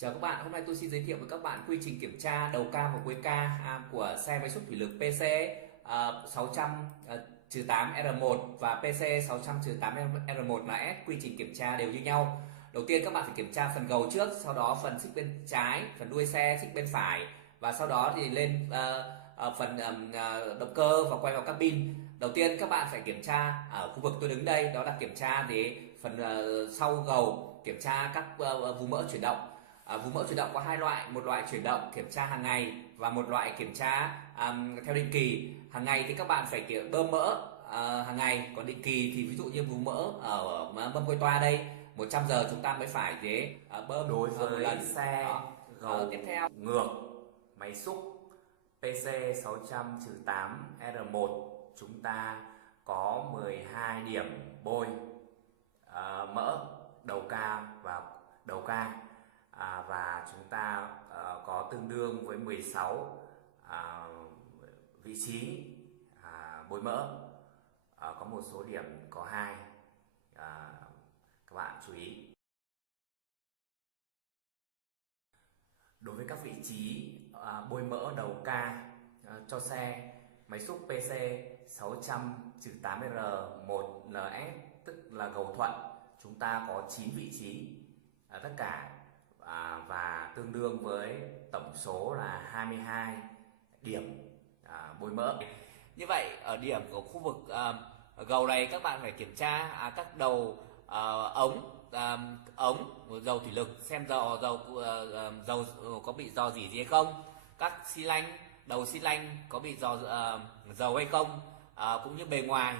Chào các bạn, hôm nay tôi xin giới thiệu với các bạn quy trình kiểm tra đầu ca và cuối ca của xe máy xúc thủy lực PC 600-8R1 và PC 600-8R1 S. Quy trình kiểm tra đều như nhau. Đầu tiên các bạn phải kiểm tra phần gầu trước, sau đó phần xích bên trái, phần đuôi xe xích bên phải, và sau đó thì lên phần động cơ và quay vào cabin. Đầu tiên các bạn phải kiểm tra ở khu vực tôi đứng đây, đó là kiểm tra phần sau gầu, kiểm tra các vú mỡ chuyển động. Vú mỡ chuyển động có hai loại, một loại chuyển động kiểm tra hàng ngày và một loại kiểm tra theo định kỳ. Hàng ngày thì các bạn phải bơm mỡ hàng ngày, còn định kỳ thì ví dụ như vú mỡ ở mâm quay toa đây 100 giờ chúng ta mới phải bơm Đối một với lần. xe gầu Tiếp theo ngược máy xúc PC 600-8R1, chúng ta có 12 điểm bôi mỡ đầu ca và đầu ca, và chúng ta có tương đương với 16 vị trí bôi mỡ. Có một số điểm có 2, các bạn chú ý. Đối với các vị trí bôi mỡ đầu ca cho xe máy xúc PC 600-8R1LS, tức là gầu thuận, chúng ta có 9 vị trí tất cả, và tương đương với tổng số là 22 điểm bôi mỡ. như vậy ở điểm của khu vực gầu này các bạn phải kiểm tra các đầu ống dầu thủy lực, xem dầu có bị rò rỉ gì hay không, các xi lanh, đầu xi lanh có bị dầu hay không, cũng như bề ngoài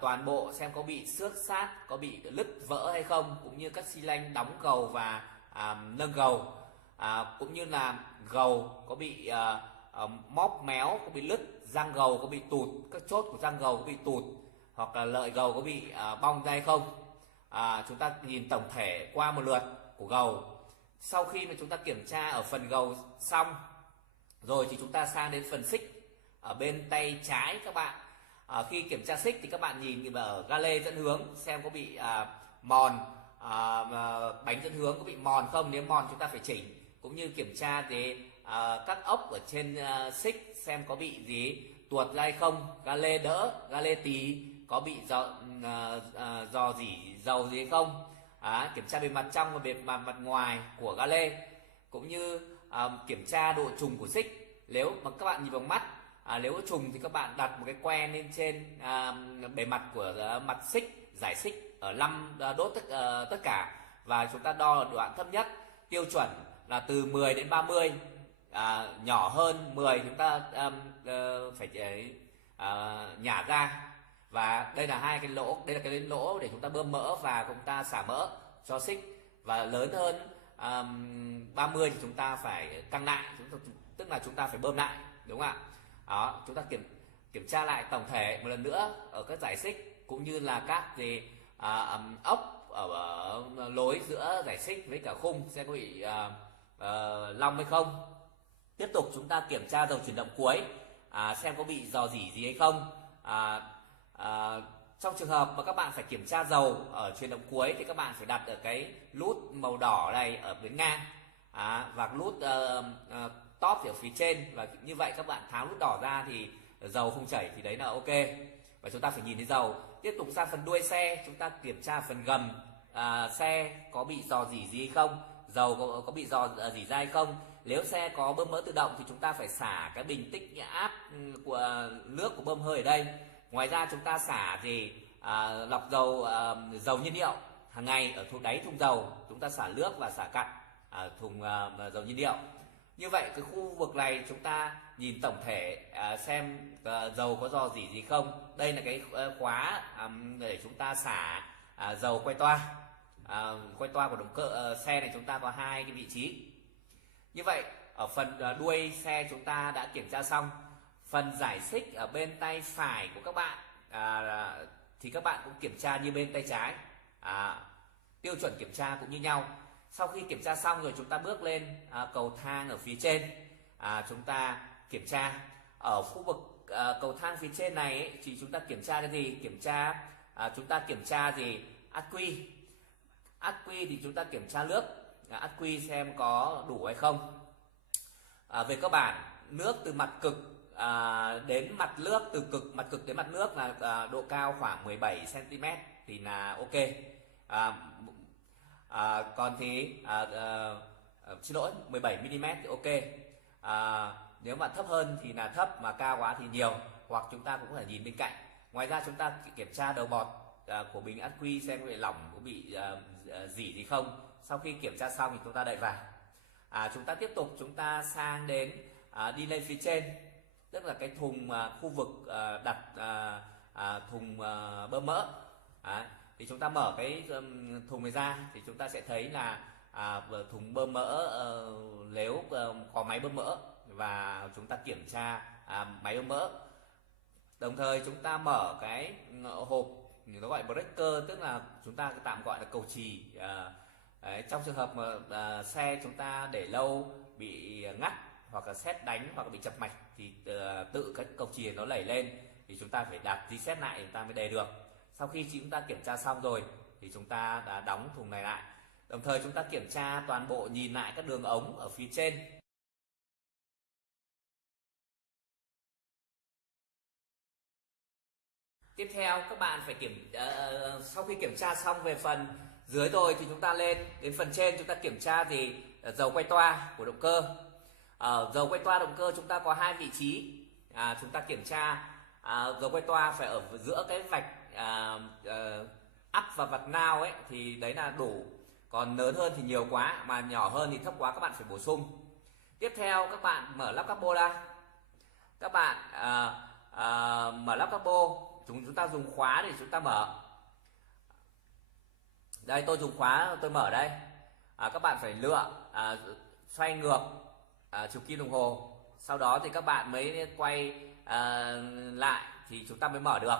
toàn bộ xem có bị xước sát, có bị lứt vỡ hay không, cũng như các xi lanh đóng gầu và nâng gầu, cũng như là gầu có bị móp méo, có bị lứt, răng gầu có bị tụt, các chốt của răng gầu có bị tụt, hoặc là lợi gầu có bị bong ra hay không. Chúng ta nhìn tổng thể qua một lượt của gầu. Sau khi mà chúng ta kiểm tra ở phần gầu xong rồi thì chúng ta sang đến phần xích ở bên tay trái các bạn. Khi kiểm tra xích thì các bạn nhìn ở ga lê dẫn hướng xem có bị mòn, bánh dẫn hướng có bị mòn không, nếu mòn chúng ta phải chỉnh, cũng như kiểm tra các ốc ở trên xích xem có bị gì tuột ra hay không, ga lê đỡ, ga lê tí có bị dò dỉ dầu gì hay không. Kiểm tra bề mặt trong và bề mặt ngoài của ga lê, cũng như kiểm tra độ trùng của xích. Nếu mà các bạn nhìn bằng mắt, nếu có trùng thì các bạn đặt một cái que lên trên bề mặt của mặt xích, giải xích ở 5 đốt tất cả, và chúng ta đo ở đoạn thấp nhất. Tiêu chuẩn là từ 10 đến 30, nhỏ hơn 10 chúng ta phải nhả ra. Và đây là hai cái lỗ, đây là cái lỗ để chúng ta bơm mỡ và chúng ta xả mỡ cho xích, và lớn hơn 30 thì chúng ta phải căng lại, tức là chúng ta phải bơm lại, đúng không ạ? Đó, chúng ta kiểm tra lại tổng thể một lần nữa ở các giải xích, cũng như là các ốc ở lối giữa giải xích với cả khung sẽ có bị long hay không. Tiếp tục chúng ta kiểm tra dầu chuyển động cuối, xem có bị rò rỉ gì hay không. Trong trường hợp mà các bạn phải kiểm tra dầu ở chuyển động cuối thì các bạn phải đặt ở cái nút màu đỏ này ở bên ngang, và nút top thì ở phía trên, và như vậy các bạn tháo nút đỏ ra thì dầu không chảy, thì đấy là ok, và chúng ta phải nhìn thấy dầu. Tiếp tục sang phần đuôi xe, chúng ta kiểm tra phần gầm xe có bị rò rỉ gì hay không, dầu có bị rò rỉ ra hay không. Nếu xe có bơm mỡ tự động thì chúng ta phải xả cái bình tích áp của nước của bơm hơi ở đây. Ngoài ra chúng ta xả lọc dầu nhiên liệu hàng ngày ở đáy thùng dầu, chúng ta xả nước và xả cặn thùng dầu nhiên liệu. Như vậy cái khu vực này chúng ta nhìn tổng thể xem dầu có rò rỉ gì không. Đây là cái khóa để chúng ta xả dầu quay toa. Quay toa của động cơ xe này chúng ta có hai cái vị trí. Như vậy ở phần đuôi xe chúng ta đã kiểm tra xong. Phần giải xích ở bên tay phải của các bạn thì các bạn cũng kiểm tra như bên tay trái, tiêu chuẩn kiểm tra cũng như nhau. Sau khi kiểm tra xong rồi chúng ta bước lên cầu thang ở phía trên, chúng ta kiểm tra ở khu vực cầu thang phía trên này ấy, thì chúng ta kiểm tra cái gì? Chúng ta kiểm tra ắc quy thì chúng ta kiểm tra nước, ắc quy xem có đủ hay không. Về cơ bản, nước từ mặt cực đến mặt nước, từ mặt cực đến mặt nước là độ cao khoảng 17 cm thì là ok. Còn thì xin lỗi, 17 mm thì ok. Nếu mà thấp hơn thì là thấp, mà cao quá thì nhiều, hoặc chúng ta cũng có thể nhìn bên cạnh. Ngoài ra chúng ta kiểm tra đầu bọt của bình ắc quy xem có bị lỏng, có bị rỉ gì không. Sau khi kiểm tra xong thì chúng ta đậy vào. Chúng ta tiếp tục chúng ta sang đến đi lên phía trên, tức là cái thùng khu vực đặt thùng bơm mỡ. Thì chúng ta mở cái thùng này ra thì chúng ta sẽ thấy là thùng bơm mỡ, nếu có máy bơm mỡ, và chúng ta kiểm tra máy bơm mỡ. Đồng thời chúng ta mở cái hộp, nó gọi breaker, tức là chúng ta tạm gọi là cầu chì. Trong trường hợp mà xe chúng ta để lâu bị ngắt, hoặc là sét đánh, hoặc là bị chập mạch, thì tự cái cầu chì nó lẩy lên, thì chúng ta phải đặt reset lại chúng ta mới đề được. Sau khi chúng ta kiểm tra xong rồi thì chúng ta đã đóng thùng này lại. Đồng thời chúng ta kiểm tra toàn bộ, nhìn lại các đường ống ở phía trên. Tiếp theo các bạn phải sau khi kiểm tra xong về phần dưới rồi thì chúng ta lên đến phần trên, chúng ta kiểm tra thì dầu quay toa của động cơ. Dầu quay toa động cơ chúng ta có 2 vị trí. Chúng ta kiểm tra dầu quay toa phải ở giữa cái vạch up và vạch now ấy, thì đấy là đủ. Còn lớn hơn thì nhiều quá, mà nhỏ hơn thì thấp quá, các bạn phải bổ sung. Tiếp theo các bạn mở lắp capo ra. Các bạn mở lắp capo, chúng ta dùng khóa để chúng ta mở. Đây, tôi dùng khóa, tôi mở đây. Các bạn phải lựa xoay ngược chiều kim đồng hồ, sau đó thì các bạn mới quay lại thì chúng ta mới mở được.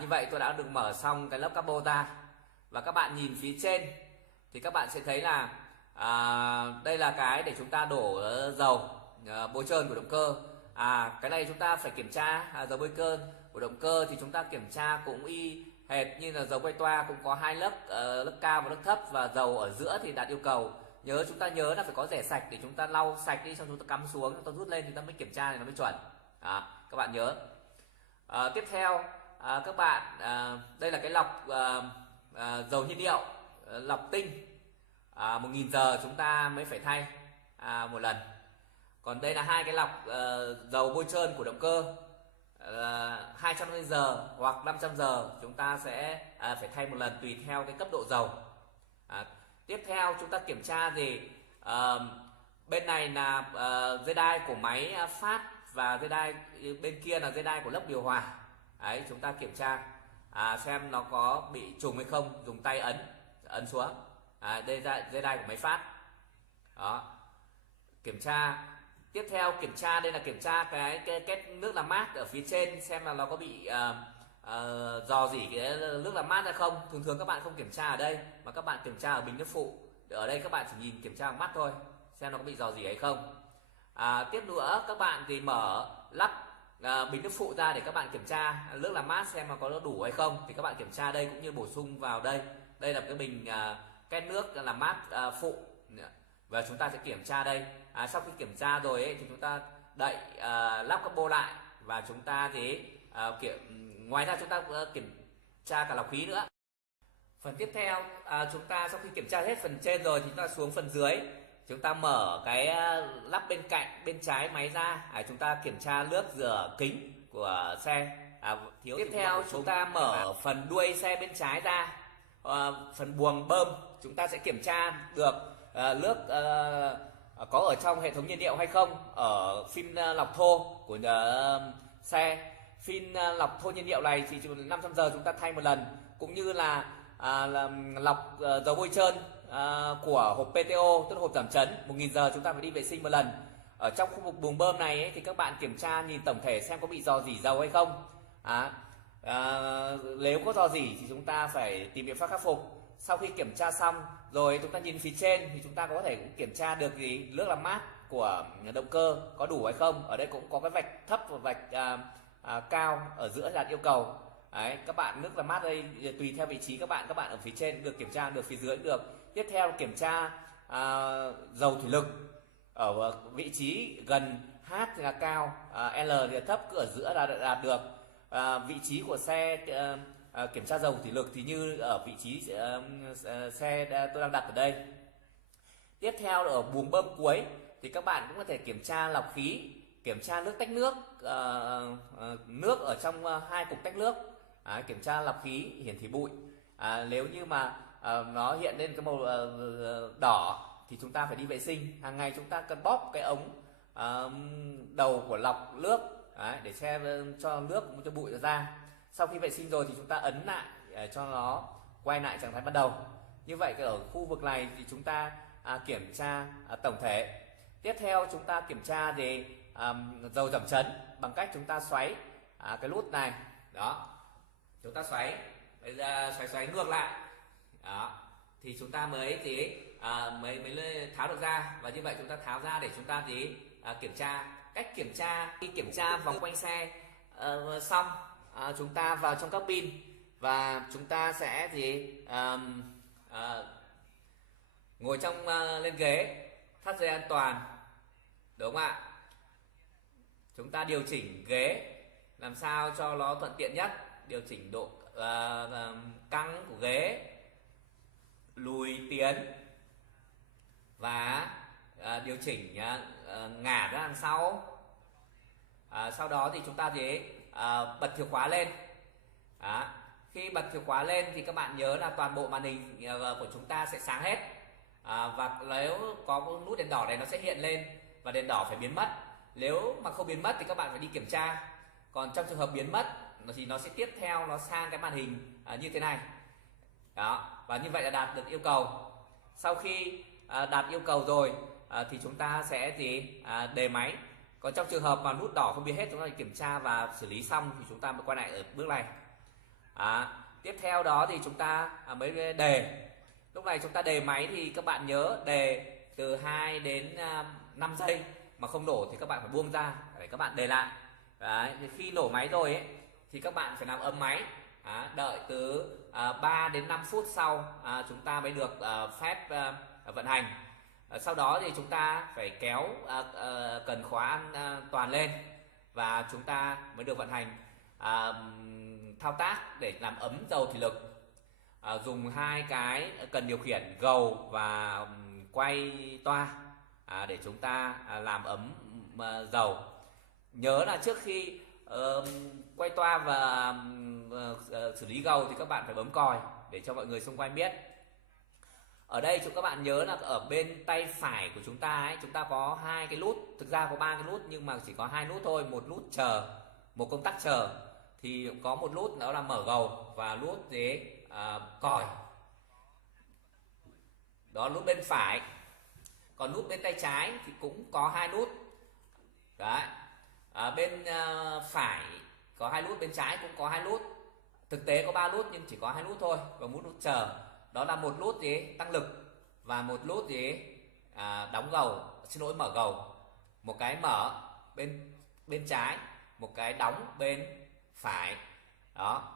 Như vậy tôi đã được mở xong cái lớp capo ra. Và các bạn nhìn phía trên thì các bạn sẽ thấy là đây là cái để chúng ta đổ dầu bôi trơn của động cơ. Cái này chúng ta phải kiểm tra dầu bôi trơn của động cơ thì chúng ta kiểm tra cũng y hệt như là dầu quay toa, cũng có 2 lớp, lớp cao và lớp thấp, và dầu ở giữa thì đạt yêu cầu. Chúng ta nhớ là phải có rẻ sạch để chúng ta lau sạch đi, xong chúng ta cắm xuống, chúng ta rút lên, chúng ta mới kiểm tra thì nó mới chuẩn. Các bạn nhớ. Tiếp theo các bạn, đây là cái lọc dầu nhiên liệu, lọc tinh. 1000 giờ chúng ta mới phải thay một lần. Còn đây là 2 cái lọc dầu bôi trơn của động cơ, 250 giờ hoặc 500 giờ chúng ta sẽ phải thay một lần tùy theo cái cấp độ dầu. Tiếp theo chúng ta kiểm tra thì bên này là dây đai của máy phát, và dây đai bên kia là dây đai của lốc điều hòa. Đấy, chúng ta kiểm tra xem nó có bị trùng hay không, dùng tay ấn xuống. Đây là dây đai của máy phát. Đó. Kiểm tra. Tiếp theo kiểm tra, đây là kiểm tra cái kết nước làm mát ở phía trên, xem là nó có bị rò rỉ cái nước làm mát hay không. Thường các bạn không kiểm tra ở đây, mà các bạn kiểm tra ở bình nước phụ. Ở đây các bạn chỉ nhìn kiểm tra bằng mắt thôi, xem nó có bị rò rỉ hay không. Tiếp nữa các bạn thì mở lắp bình nước phụ ra để các bạn kiểm tra nước làm mát xem mà có đủ hay không. Thì các bạn kiểm tra đây cũng như bổ sung vào đây. Đây là cái bình két nước làm mát phụ, và chúng ta sẽ kiểm tra đây. Sau khi kiểm tra rồi ấy, thì chúng ta đậy lắp capo lại, và chúng ta thì ngoài ra chúng ta kiểm tra cả lọc khí nữa. Phần tiếp theo, chúng ta sau khi kiểm tra hết phần trên rồi thì chúng ta xuống phần dưới. Chúng ta mở cái lắp bên cạnh, bên trái máy ra. Chúng ta kiểm tra nước rửa kính của xe. Tiếp theo chúng ta mở phần đuôi xe bên trái ra, phần buồng bơm. Chúng ta sẽ kiểm tra được nước có ở trong hệ thống nhiên liệu hay không, ở phin lọc thô của xe. Phin lọc thô nhiên liệu này thì 500 giờ chúng ta thay một lần, cũng như là lọc dầu bôi trơn của hộp PTO, tức là hộp giảm chấn, 1000 giờ chúng ta phải đi vệ sinh một lần. Ở trong khu vực buồng bơm này ấy, thì các bạn kiểm tra nhìn tổng thể xem có bị rò rỉ dầu hay không. Nếu có rò rỉ thì chúng ta phải tìm biện pháp khắc phục. Sau khi kiểm tra xong rồi chúng ta nhìn phía trên thì chúng ta có thể cũng kiểm tra được nước làm mát của động cơ có đủ hay không. Ở đây cũng có cái vạch thấp và vạch cao ở giữa đạt yêu cầu. Đấy, các bạn nước làm mát đây tùy theo vị trí các bạn ở phía trên được kiểm tra, được phía dưới cũng được. Tiếp theo kiểm tra dầu thủy lực ở vị trí gần H thì là cao, L thì là thấp, cứ ở giữa là đạt được. Vị trí của xe kiểm tra dầu thủy lực thì như ở vị trí xe tôi đang đặt ở đây. Tiếp theo là ở buồng bơm cuối thì các bạn cũng có thể kiểm tra lọc khí, kiểm tra nước tách nước, nước ở trong hai cục tách nước, kiểm tra lọc khí, hiển thị bụi. Nếu như mà nó hiện lên cái màu đỏ thì chúng ta phải đi vệ sinh. Hàng ngày chúng ta cần bóp cái ống đầu của lọc nước để xem cho nước cho bụi nó ra. Sau khi vệ sinh rồi thì chúng ta ấn lại cho nó quay lại trạng thái ban đầu. Như vậy ở khu vực này thì chúng ta kiểm tra tổng thể. Tiếp theo chúng ta kiểm tra về dầu giảm chấn bằng cách chúng ta xoáy cái nút này đó, chúng ta xoáy xoáy ngược lại đó, thì chúng ta mới mới tháo được ra. Và như vậy chúng ta tháo ra để chúng ta kiểm tra. Cách kiểm tra: khi kiểm tra vòng quanh xe xong, chúng ta vào trong các pin và chúng ta sẽ ngồi lên ghế, thắt dây an toàn, đúng không ạ? Chúng ta điều chỉnh ghế làm sao cho nó thuận tiện nhất, điều chỉnh độ căng của ghế, lùi tiến và điều chỉnh ngả ra đằng sau. Sau đó thì chúng ta bật chìa khóa lên. Khi bật chìa khóa lên thì các bạn nhớ là toàn bộ màn hình của chúng ta sẽ sáng hết, và nếu có nút đèn đỏ này nó sẽ hiện lên và đèn đỏ phải biến mất. Nếu mà không biến mất thì các bạn phải đi kiểm tra. Còn trong trường hợp biến mất thì nó sẽ tiếp theo nó sang cái màn hình như thế này đó, và như vậy là đạt được yêu cầu. Sau khi đạt yêu cầu rồi thì chúng ta sẽ đề máy. Còn trong trường hợp mà nút đỏ không biến hết, chúng ta kiểm tra và xử lý xong thì chúng ta mới quay lại ở bước này. Tiếp theo đó thì chúng ta mới đề. Lúc này chúng ta đề máy thì các bạn nhớ đề từ 2 đến 5 giây, mà không nổ thì các bạn phải buông ra để các bạn đề lại. Đấy, khi nổ máy rồi ấy, thì các bạn phải làm ấm máy, đợi từ 3 đến 5 phút sau chúng ta mới được phép vận hành. Sau đó thì chúng ta phải kéo cần khóa an toàn lên và chúng ta mới được vận hành thao tác để làm ấm dầu thủy lực. Dùng hai cái cần điều khiển gầu và quay toa để chúng ta làm ấm dầu. Nhớ là trước khi quay toa và xử lý gầu thì các bạn phải bấm còi để cho mọi người xung quanh biết. Ở đây các bạn nhớ là ở bên tay phải của chúng ta ấy, chúng ta có hai cái nút, thực ra có 3 cái nút nhưng mà chỉ có 2 nút thôi, một nút chờ, một công tắc chờ. Thì có một nút đó là mở gầu và nút còi. Đó, nút bên phải. Còn nút bên tay trái thì cũng có 2 nút. Đấy. Bên phải có 2 nút, bên trái cũng có 2 nút. Thực tế có 3 nút nhưng chỉ có 2 nút thôi. Và một nút chờ. Đó là một nút tăng lực và một nút đóng gầu, mở gầu. Một cái mở bên trái, một cái đóng bên phải. Đó.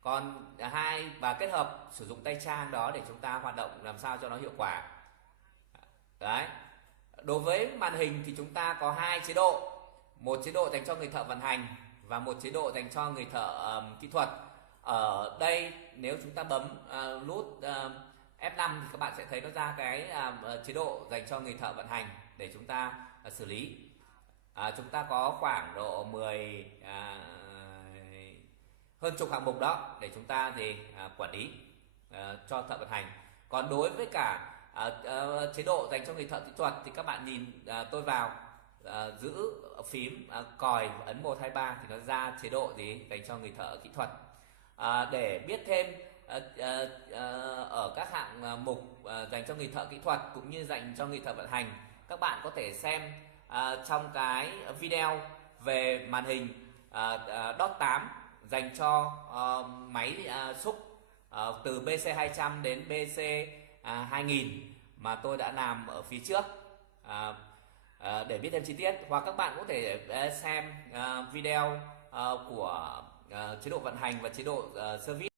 Còn hai và kết hợp sử dụng tay trang đó để chúng ta hoạt động làm sao cho nó hiệu quả. Đấy. Đối với màn hình thì chúng ta có 2 chế độ. Một chế độ dành cho người thợ vận hành và một chế độ dành cho người thợ kỹ thuật. Ở đây nếu chúng ta bấm nút F5 thì các bạn sẽ thấy nó ra cái chế độ dành cho người thợ vận hành để chúng ta xử lý. Chúng ta có khoảng độ hơn chục hạng mục đó để chúng ta quản lý cho thợ vận hành. Còn đối với cả chế độ dành cho người thợ kỹ thuật thì các bạn nhìn tôi vào giữ phím còi ấn 1, 2, 3 thì nó ra chế độ dành cho người thợ kỹ thuật. Để biết thêm ở các hạng mục dành cho người thợ kỹ thuật cũng như dành cho người thợ vận hành, các bạn có thể xem trong cái video về màn hình DOT 8 dành cho máy xúc từ BC200 đến BC2000 mà tôi đã làm ở phía trước để biết thêm chi tiết. Hoặc các bạn có thể xem video của chế độ vận hành và chế độ service